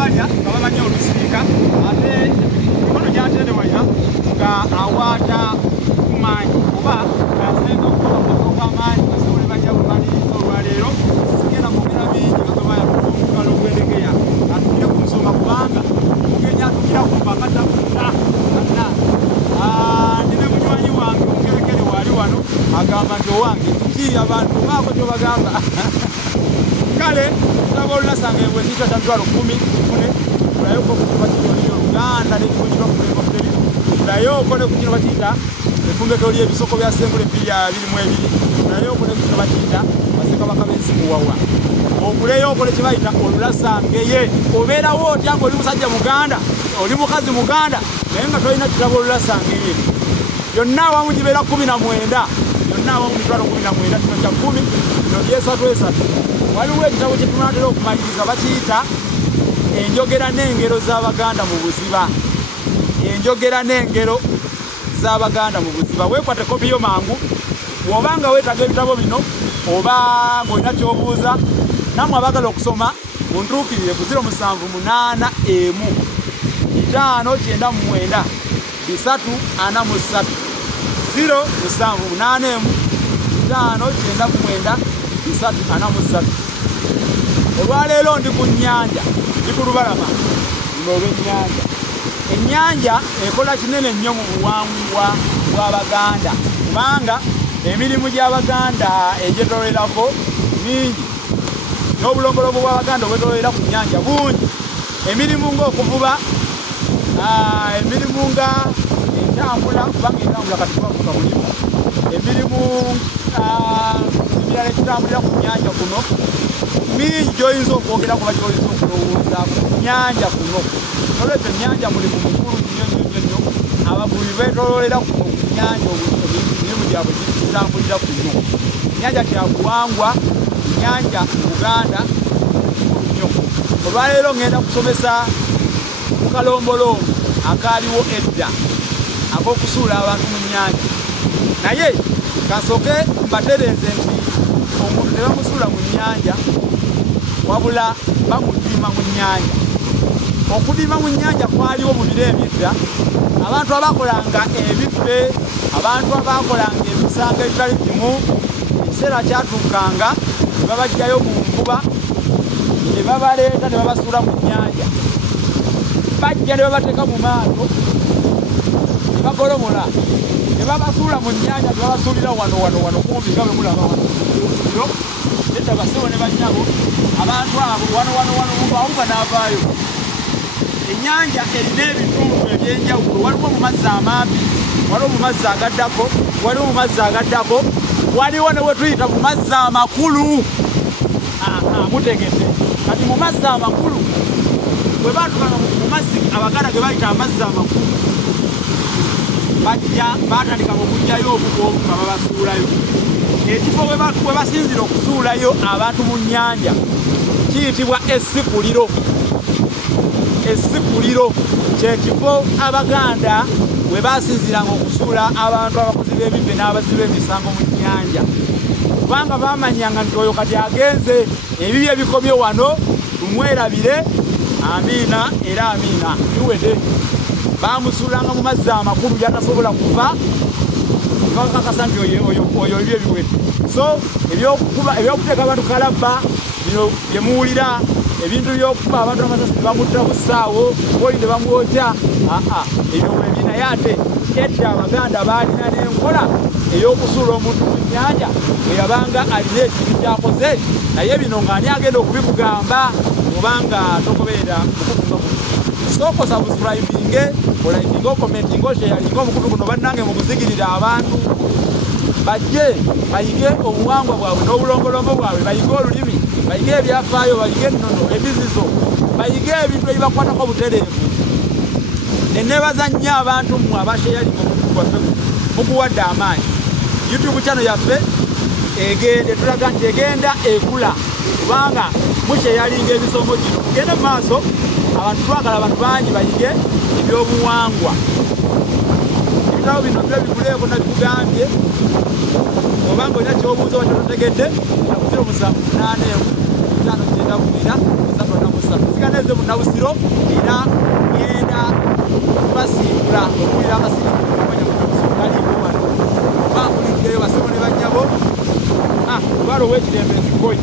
balya nga bamanyi olusiika ate emikono gyatende walina nga awaata kumaanyi oba asenga okukola okw'amaanyi basobole bajja bumaliriza olwaleero sigenda kwogera bingi gasomaya omukalo ogwendegeya atugire ku nsonga kubanga omugenyi atugira ku mpakata kana nine munywanyi wange omukerekere waali wano agamba nti owange ki abantu maako kyobagamba kale tulaba olulasanga ebwesiita kya mitwalo 10 kifune tulayoko ku kino bakiyita oluganda nekibukirwa ku helikopteri tulayoko ne ku kino bakiyita efumbeko ly'ebisoko bya sengule 22 tulayoko ne ku kino bakiyita Bassekabaka b'ensimuwawa oguleyoko ne kibayita olulasangeye obeerawo otya ng'oli musajja muganda oli mukazi muganda naye nga tolina kitabo olulasangeye yonna awamu gibeera 19 yonna awamu mitwalo 19 kino kya 10 kino byesatu waliwo ekitabo kye tunatera okumaliriza bakiyita enjogera n'engero z'Abaganda mu buziba enjogera n'engero z'Abaganda mu buziba weekwate kopi yo mangu bw'obanga weetaga ebitabo bino oba ng'olina ky'obuuza nammwe abagala okusoma muntuukirire ku 078 599 343 078 599 343 olwaleero ndi ku nnyanja ndi ku lubalama luno olw'ennyanja ennyanja ekola kinene nnyo mu buwangwa bw'Abaganda kubanga emirimu gy'Abaganda egyetololerako mingi n'obulongolobo bw'Abaganda obwetololerera ku nnyanja bungi emirimu ng'okuvuba emirimu nga entambula kubanga entambula kati tubavuga mulimu emirimu emirala ekitambulira ku nnyanja kuno mingi gy'oyinza okwogera kuba gy'oyinza okulowooza ku nnyanja kuno nolwekyo ennyanja mulimu mukulu nnyo abavubi beetoloolera kuno ku nnyanja emirimu gyabwe gitambulira kuno ennyanja kyabuwangwa ennyanja Buganda nnyo olwaleero ngenda kusomesa ku kalombolombo akaaliwo edda ak'okusuula abantu mu nnyanja naye kasooke mbatereeze nti omuntu tebamusuula mu nnyanja wabula bamudima mu nnyanja okudima mu nnyanja kwaliwo mu biro ebyedda abantu abakolanga ebibbe abantu abakolanga emisanga egitali gimu ekiseera kyatuukanga ne babajjayo mu nvuba ne babaleeta ne babasuula mu nnyanja bajja ne babateeka mu maato ne bagolomola ne babasuula mu nnyanja ne babasuulira wano kumpi nga bwe mulaba wano edda basibo ne bannyabo abantu abo wano awuba n'avaayo ennyanja erina ebitundu ebyenjawulo waliwo mu mazzi amampi waliwo mu mazzi agaddako waliwo mu mazzi agaddako waliwo ne we tuyita mu mazzi amakulu mutegete kati mu mazzi amakulu bwe batukanga mu mazzi Abaganda ge bayita amazzi amakulu bajja batandika okujjayo obuko nga babasuulayo ekifo bwe basinzira okusuulayo abantu mu nnyanja kiyitibwa Essikuliro Essikuliro kyekifo Abaganda we basinziranga okusuula abantu abakozi b'ebibbe n'abazzi b'emisango mu nnyanja kubanga bamanyanga nti oyo kati agenze ebibi ebikomye wano tumwerabire amiina era amiina tuwede bamusuulanga mu mazzi amakulu gyatasobola kuva kakakasa nti oyo ebi ebiwedde so ebyokuteeka abantu kalabba bino bye muwulira ebintu by'okuba abantu amasasi ne bamutta busaawo oli ne bamwokya ebyo webi naye ate edda Abaganda baalina n'enkola ey'okusuula omuntu mu nnyanja bwe yabanga alina ekintu kyakoze naye bino ng'ani agenda okubikugamba obanga togoberera mukutu soko subscribinge olayikinga okomentinga osheyalinga omukutu guno bannange mu kuzigirira abantu bajje bayige obuwangwa bwabwe n'obulongolongo bwabwe bayige olulimi bayige ebyafaayo bayige ennono ebizizo bayige ebintu ebibakwatako butereevu nenebaza nnyo abantu mmwe abasheyalinga omukutu gwaffe muguwadde amaanyi YouTube channel yaffe egende tulaga nti egenda ekula kubanga musheyalinga ebisomo gino tugende mu maaso abantu twagala abantu bangi bayige ebyobuwangwa ebitabo bino byo biguleeko nabikugambye obanga olina kyobuuza oba kyototegedde nakuzira 78 592 343 sigane bazze mu Nabusiro era ngenda basiibula okulira akasirimu kumanya mu Nabusiro kaliiko wano bakuliddeyo basebo ne bannyabo lwalo w'ekirembe nzikoyi